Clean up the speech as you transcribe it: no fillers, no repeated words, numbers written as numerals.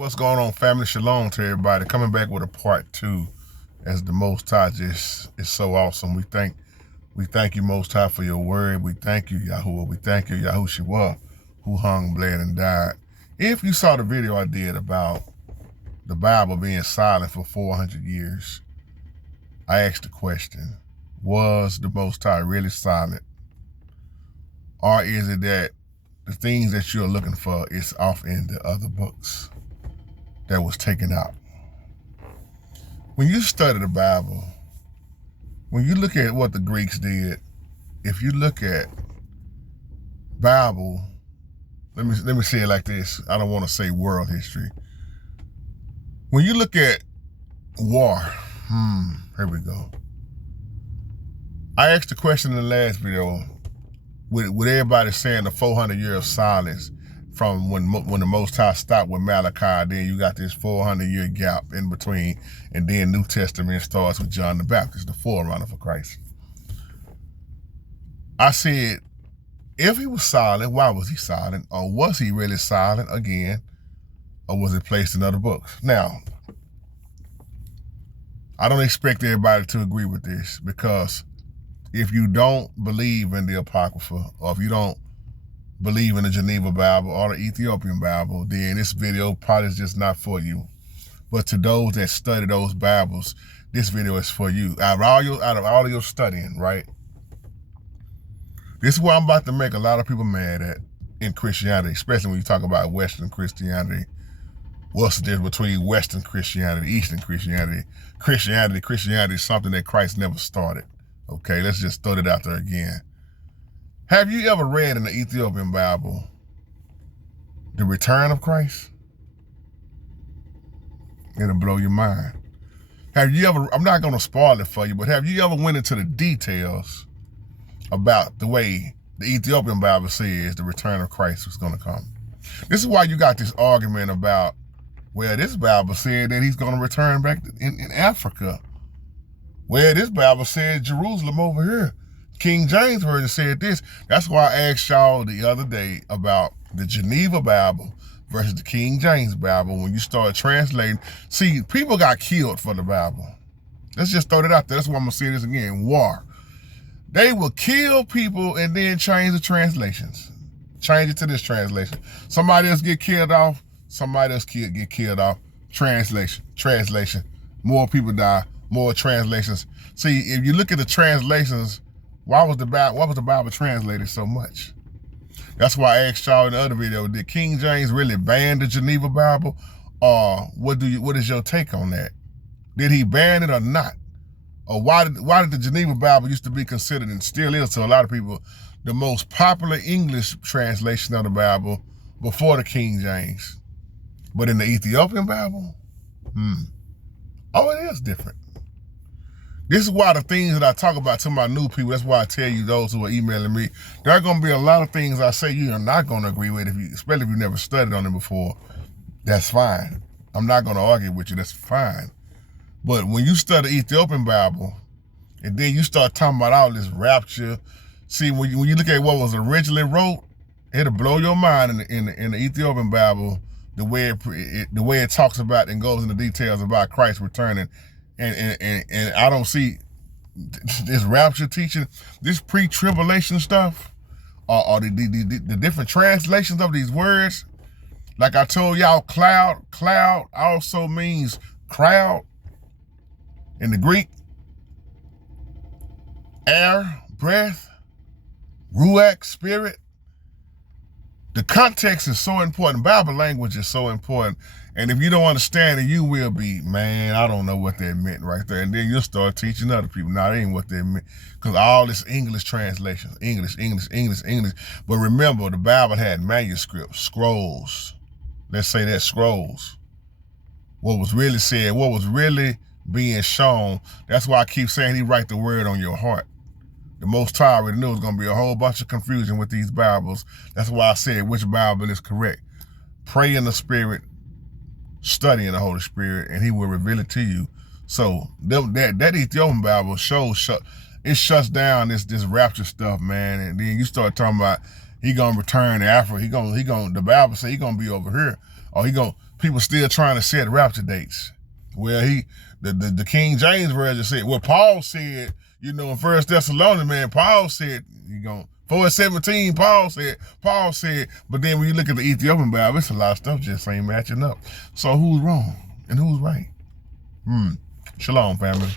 What's going on, family? Shalom to everybody. Coming back with a part 2, as the Most High just is so awesome. We thank you, Most High, for your word. We thank you, Yahuwah. We thank you, Yahushua, who hung, bled, and died. If you saw the video I did about the Bible being silent for 400 years, I asked the question, was the Most High really silent? Or is it that the things that you're looking for is off in the other books that was taken out? When you study the Bible, when you look at what the Greeks did, if you look at Bible, let me say it like this. I don't want to say world history. When you look at war, here we go. I asked the question in the last video, with everybody saying the 400 years of silence from when the Most High stopped with Malachi, then you got this 400-year gap in between, and then New Testament starts with John the Baptist, the forerunner for Christ. I said, if he was silent, why was he silent? Or was he really silent again? Or was it placed in other books? Now, I don't expect everybody to agree with this, because if you don't believe in the Apocrypha, or if you don't believe in the Geneva Bible or the Ethiopian Bible, then this video probably is just not for you. But to those that study those Bibles, this video is for you. Out of all of your studying, right? This is what I'm about to make a lot of people mad at in Christianity, especially when you talk about Western Christianity. What's the difference between Western Christianity, Eastern Christianity? Christianity is something that Christ never started. Okay, let's just throw it out there again. Have you ever read in the Ethiopian Bible the return of Christ? It'll blow your mind. Have you ever, I'm not going to spoil it for you, but have you ever went into the details about the way the Ethiopian Bible says the return of Christ was going to come? This is why you got this argument about, well, this Bible said that he's going to return back in Africa. Well, this Bible said Jerusalem over here. King James Version said this. That's why I asked y'all the other day about the Geneva Bible versus the King James Bible. When you start translating, see, people got killed for the Bible. Let's just throw it out there. That's why I'm going to say this again. War. They will kill people and then change the translations. Change it to this translation. Somebody else get killed off. Somebody else get killed off. Translation. More people die. More translations. See, if you look at the translations, why was the Bible translated so much? That's why I asked y'all in the other video, did King James really ban the Geneva Bible? Or what is your take on that? Did he ban it or not? Or why did the Geneva Bible used to be considered, and still is to a lot of people, the most popular English translation of the Bible before the King James? But in the Ethiopian Bible, oh, it is different. This is why the things that I talk about to my new people, that's why I tell you, those who are emailing me, there are going to be a lot of things I say you are not going to agree with, especially if you never studied on it before. That's fine. I'm not going to argue with you. That's fine. But when you study the Ethiopian Bible, and then you start talking about all this rapture, see, when you look at what was originally wrote, it'll blow your mind in the Ethiopian Bible, the way it talks about and goes into details about Christ returning. And I don't see this rapture teaching, this pre-tribulation stuff, or the different translations of these words. Like I told y'all, cloud also means crowd in the Greek. Air, breath, ruach, spirit. The context is so important. Bible language is so important. And if you don't understand it, you will be, man, I don't know what that meant right there. And then you'll start teaching other people. Now, that ain't what that meant. Because all this English translation, English. But remember, the Bible had manuscripts, scrolls. Let's say that, scrolls. What was really said, what was really being shown. That's why I keep saying he write the word on your heart. The Most High already knew it was going to be a whole bunch of confusion with these Bibles. That's why I said which Bible is correct. Pray in the Spirit, study in the Holy Spirit, and he will reveal it to you. So that Ethiopian Bible shuts down this rapture stuff, man. And then you start talking about he gonna return to Africa. The Bible say he gonna be over here, or people still trying to set rapture dates. Well, the King James Version said, well, Paul said, you know, in 1 Thessalonians, man, Paul said, 4:17, Paul said, but then when you look at the Ethiopian Bible, it's a lot of stuff just ain't matching up. So who's wrong and who's right? Shalom, family.